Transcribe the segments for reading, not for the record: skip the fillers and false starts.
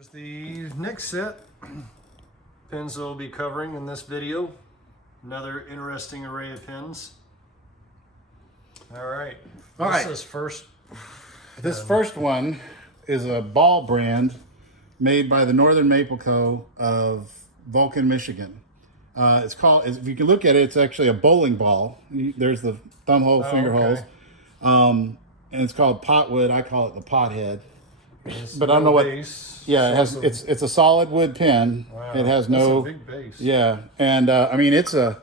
Here's the next set pins that we'll be covering in this video. Another interesting array of pins. All right. This first one is a ball brand made by the Northern Maple Co. of Vulcan, Michigan. It's called, if you can look at it, it's actually a bowling ball. There's the thumb hole, finger holes. And it's called potwood. I call it the pothead. But I don't know what. Yeah, it has. It's a solid wood pen. Wow, it has no. That's a big base. Yeah, and I mean it's a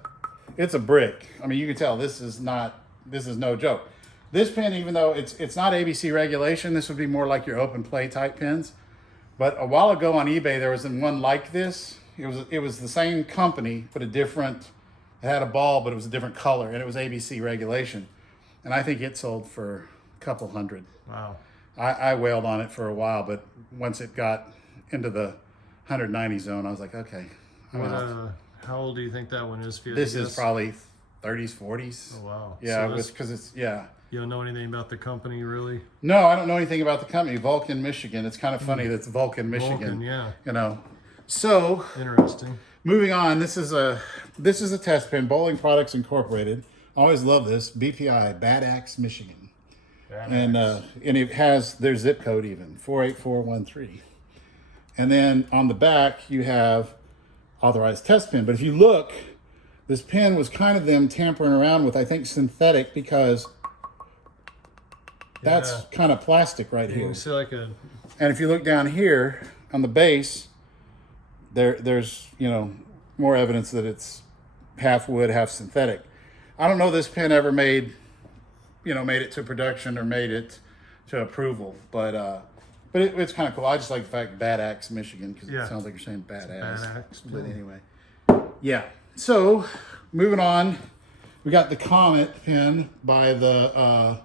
brick. I mean you can tell this is no joke. This pen, even though it's not ABC regulation, this would be more like your open play type pens. But a while ago on eBay there was one like this. It was the same company but a different. It had a ball but it was a different color and it was ABC regulation, and I think it sold for a couple hundred. Wow. I wailed on it for a while, but once it got into the 190 zone, I was like, okay. How old do you think that one is? This is probably 30s, 40s. Oh, wow. Yeah, because it's, yeah. You don't know anything about the company, really? No, I don't know anything about the company. Vulcan, Michigan. It's kind of funny that it's Vulcan, Michigan. Vulcan, yeah. You know. So, interesting. Moving on, this is a test pen, Bowling Products Incorporated. I always love this. BPI, Bad Axe, Michigan. And it has their zip code even, 48413. And then on the back, you have authorized test pen. But if you look, this pen was kind of them tampering around with, I think, synthetic, because that's kind of plastic right here. You can see like a... And if you look down here on the base, there's, more evidence that it's half wood, half synthetic. I don't know this pen ever made it to production or made it to approval, but it's kind of cool. I just like the fact Bad Axe, Michigan, because it sounds like you're saying badass. Bad Axe. But anyway, yeah. So moving on, we got the Comet Pin by the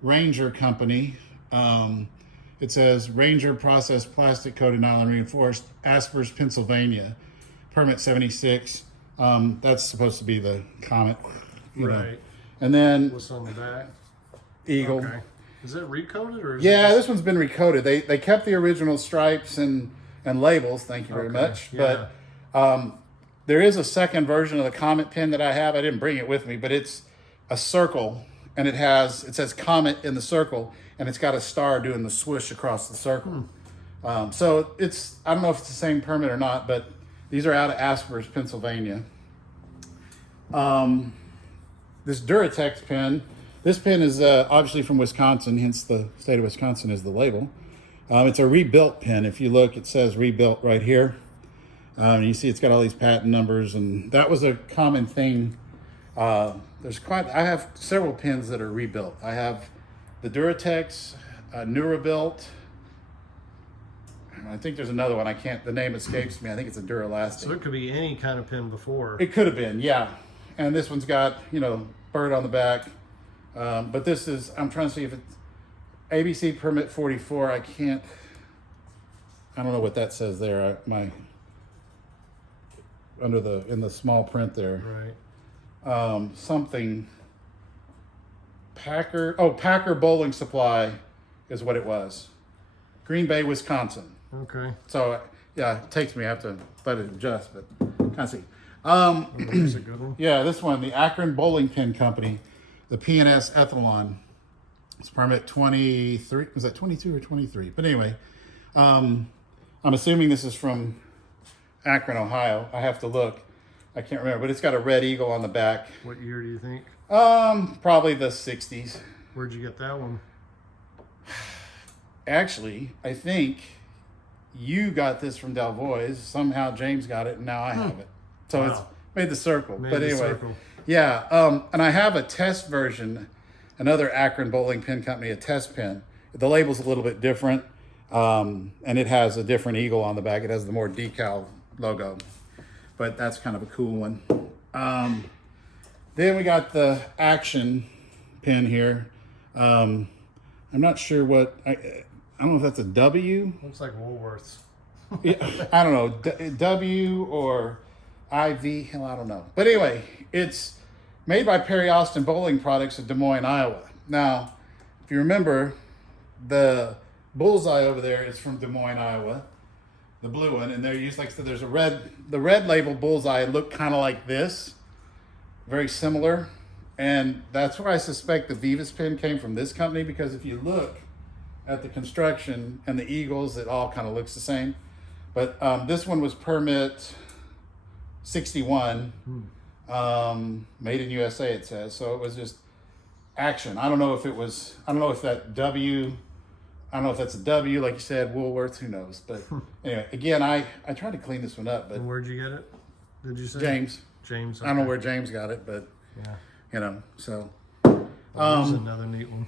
Ranger Company. It says Ranger processed plastic coated nylon reinforced, Aspers, Pennsylvania, permit 76. That's supposed to be the Comet, right? And then what's on the back? Eagle. Okay. Is it recoated or? This one's been recoated. They kept the original stripes and labels. Thank you very much. Yeah. But there is a second version of the Comet Pin that I have. I didn't bring it with me, but it's a circle and it says Comet in the circle and it's got a star doing the swoosh across the circle. So I don't know if it's the same permit or not, but these are out of Aspers, Pennsylvania. This Duratex pen. This pen is obviously from Wisconsin, hence the state of Wisconsin is the label. It's a rebuilt pen. If you look, it says rebuilt right here. You see it's got all these patent numbers, and that was a common thing. I have several pens that are rebuilt. I have the Duratex, Neurabuilt. I think there's another one. the name escapes me. I think it's a Duralastic. So it could be any kind of pen before. It could have been, yeah. And this one's got, bird on the back. But this is, I'm trying to see if it's ABC permit 44. I don't know what that says there. In the small print there. Right. Something, Packer Bowling Supply is what it was. Green Bay, Wisconsin. Okay. So, yeah, it takes me, I have to let it adjust, but kind of see. That's a good one. Yeah, this one, the Akron Bowling Pin Company, the P&S Ethelon. It's permit 23. Was that 22 or 23? But anyway, I'm assuming this is from Akron, Ohio. I have to look. I can't remember, but it's got a red eagle on the back. What year do you think? Probably the 60s. Where'd you get that one? Actually, I think you got this from Delvoye's. Somehow James got it, and now I have it. So It's made the circle. But anyway, yeah. And I have a test version, another Akron Bowling Pin Company, a test pen. The label's a little bit different, and it has a different eagle on the back. It has the more decal logo, but that's kind of a cool one. Then we got the Action Pin here. I'm not sure what, I don't know if that's a W. Looks like Woolworths. I don't know, W or IV, hell, I don't know. But anyway, it's made by Perry Austin Bowling Products of Des Moines, Iowa. Now, if you remember, the bullseye over there is from Des Moines, Iowa. the blue one, and they're used, like I said, there's the red label bullseye look kind of like this, very similar, and that's where I suspect the Vivus pen came from this company, because if you look at the construction and the eagles, it all kind of looks the same. But this one was permit 61, made in USA, it says. So it was just action. I don't know if that W, I don't know if that's a W, like you said, Woolworths, who knows. But anyway, again, I tried to clean this one up. But and where'd you get it? Did you say? James. James. Okay. I don't know where James got it, but yeah, you know, so. There's another neat one.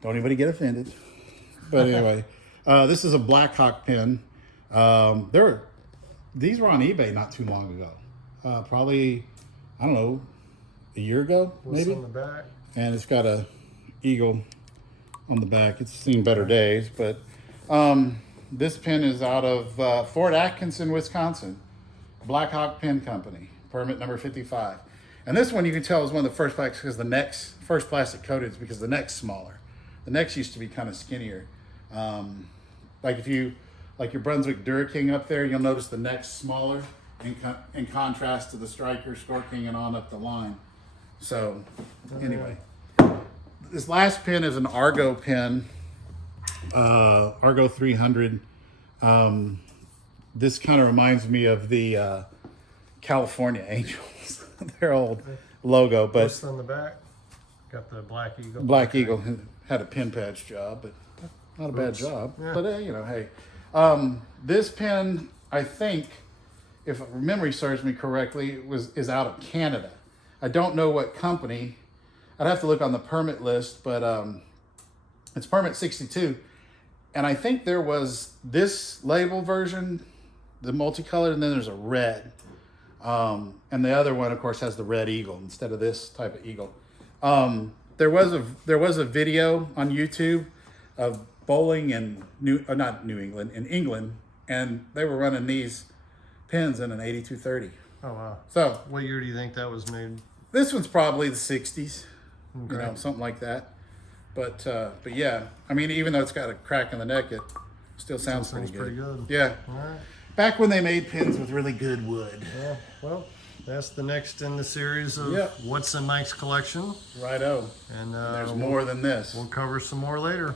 Don't anybody get offended. But anyway, this is a Blackhawk pen. These were on eBay not too long ago. Probably, I don't know, a year ago, What's maybe. on the back? And it's got a eagle on the back. It's seen better days, but this pen is out of Fort Atkinson, Wisconsin. Blackhawk Pen Company, permit number 55. And this one you can tell is one of the first plastics, because the neck's first plastic coated, because the neck's smaller. The necks used to be kind of skinnier. Like your Brunswick Duraking up there, you'll notice the neck's smaller in contrast to the Striker, Score King, and on up the line. So anyway, this last pen is an Argo pen, Argo 300. This kind of reminds me of the California Angels, their old logo. But What's on the back? Got the Black Eagle. Black Eagle had a pin patch job, but not a bad job. Yeah. But you know, hey, this pen, I think, if memory serves me correctly, is out of Canada. I don't know what company. I'd have to look on the permit list, but it's permit 62, and I think there was this label version, the multicolored, and then there's a red, and the other one, of course, has the red eagle instead of this type of eagle. There was a video on YouTube of bowling in England, and they were running these pens in an 8230. Oh wow! So What year do you think that was made? this one's probably the 60s, Okay. you know, something like that. But yeah, I mean, even though it's got a crack in the neck, it still sounds Sounds pretty good. pretty good. Yeah, All right. back when they made pens with really good wood. Yeah. Well, that's the next in the series of Yep. What's in Mike's collection, Righto. and There's more than this. We'll cover some more later.